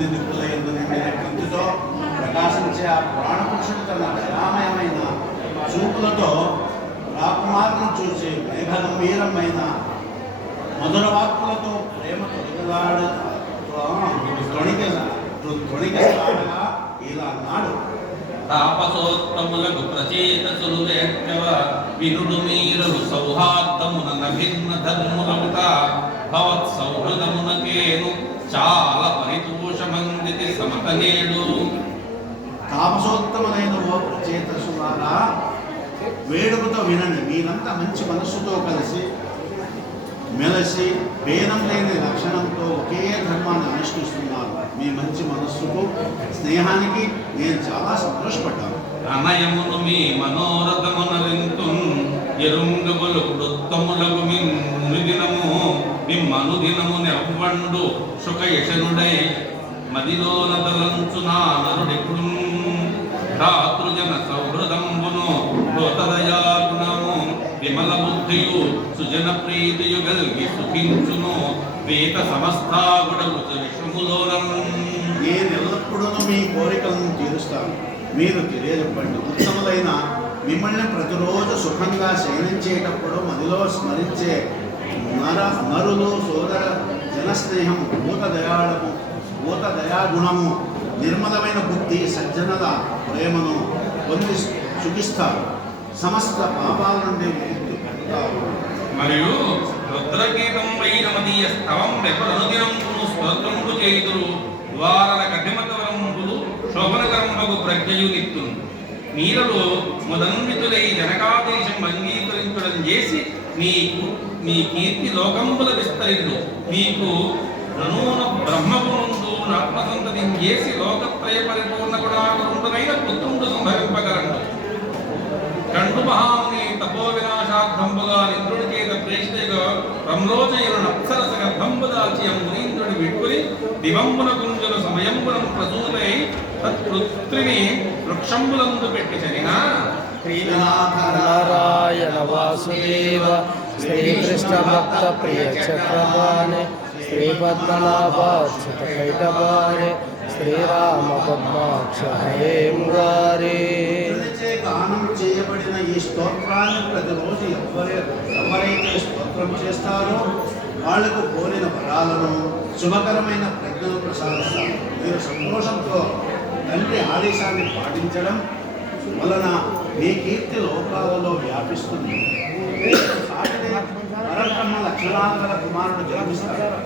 అన్ని దిక్కుల ఎందు నిండిన కీర్తితో ప్రకాశించే ఆ పురాణ పురుషుడు తన దయామయమైన చూపులతో రాకుమారును చూసి మేఘగంభీరమైన మధుర వాక్కులతో ప్రేమతో తొణికిలాడగా ఇలా అన్నాడు. తాపసోత్తములకు ప్రచేతసులు వేట్యవ వినుడు మీరలు సౌహార్దమున నభిన్న ధర్ములముట భవత్ సౌహృదమునకేను చాలా పరితోషమందితి సమత నేడు. తాపసోత్తములైన ఓ ప్రచేతసులారా, వేడుకతో వినండి. మీరంతా మంచి మనస్సుతో కలిసి మెలసి భేదం లేని లక్షణంతో ఒకే ధర్మాన్ని అనుష్ఠిస్తున్నారు. మీ మంచి మనస్సుకు స్నేహానికి నేను చాలా సంతోషపడ్డాను. అనయమును మీ మనోరథమునరింతు ఎరుంగములు వృత్తములకు మిదినము మిమ్మనుదినము నెవ్వండు సుఖయశనుడై మదిలోన తలంచునా నరుడెప్పుడు ధాతృజన సౌహృదంబును లోతదయాగుణము విమల బుద్ధియు సుజన ప్రీతియు గల్గి సుఖించును వేత సమస్తాగుడవు విశ్వములోనం. నేను ఎల్లప్పుడూ మీ కోరికలను తీరుస్తాను. మీరు తెలియజెప్పండి. ఉత్తములైన మిమ్మల్ని ప్రతిరోజు సుఖంగా శయనించేటప్పుడు మదిలో స్మరించే నరులు సోదర జనస్నేహం భూత దయాగుణము నిర్మలమైన బుద్ధి సజ్జనల ప్రేమను పొంది సుఖిస్తారు. సమస్త పాపాల నుండి ముక్తి పొందుతారు. మరియు రుద్రగీతం వైనమదీయ స్తవం వెపరనుదినంబును స్తోత్రములు చేయుదురు ద్వారల కఠిమతవరంబులు శోభనకరంబగు ప్రజ్ఞయు నిత్తును. మీరలో ముదన్వితులై జనకాదేశం అంగీకరించడం చేసి మీ కీర్తి లోకంబుల విస్తరిండు. మీకు నూన బ్రహ్మగుణుండు ఆత్మసంతతి చేసి లోకత్రయ పరిపూర్ణ గుణాగుణుడైన పుత్రుడు సంభవింపగలండు. కండు మహాముని తపో వినాశార్థంబుగా నింద్రుడి చేత ప్రేషితగా రంలోచయుల నప్సరస గర్భంబుదాల్చి మునీంద్రుడి విట్టుకుని దివంబున గుంజుల సమయంబునం ప్రసూతై తత్పుత్రిని వృక్షంబులందు పెట్టి చనినా నారాయణ వాసుదేవ శ్రీకృష్ణ భక్త ప్రియ చక్రపాణి శ్రీపద్మనాభాచ్యుత కైటపాణి శ్రీరామ పద్మాక్ష హరే మురారే. గానం చేయబడిన ఈ స్తోత్రాన్ని ప్రతిరోజు ఎవరైతే స్తోత్రం చేస్తారో వాళ్లకు కోరిన వరాలను శుభకరమైన ప్రజ్ఞను ప్రసాదిస్తారు. మీరు సంతోషంతో తండ్రి ఆదేశాన్ని పాటించడం వలన మీ కీర్తి లోకాలలో వ్యాపిస్తుంది. పరబ్రహ్మ లక్షణాల కుమారుడు జన్మిస్తారు.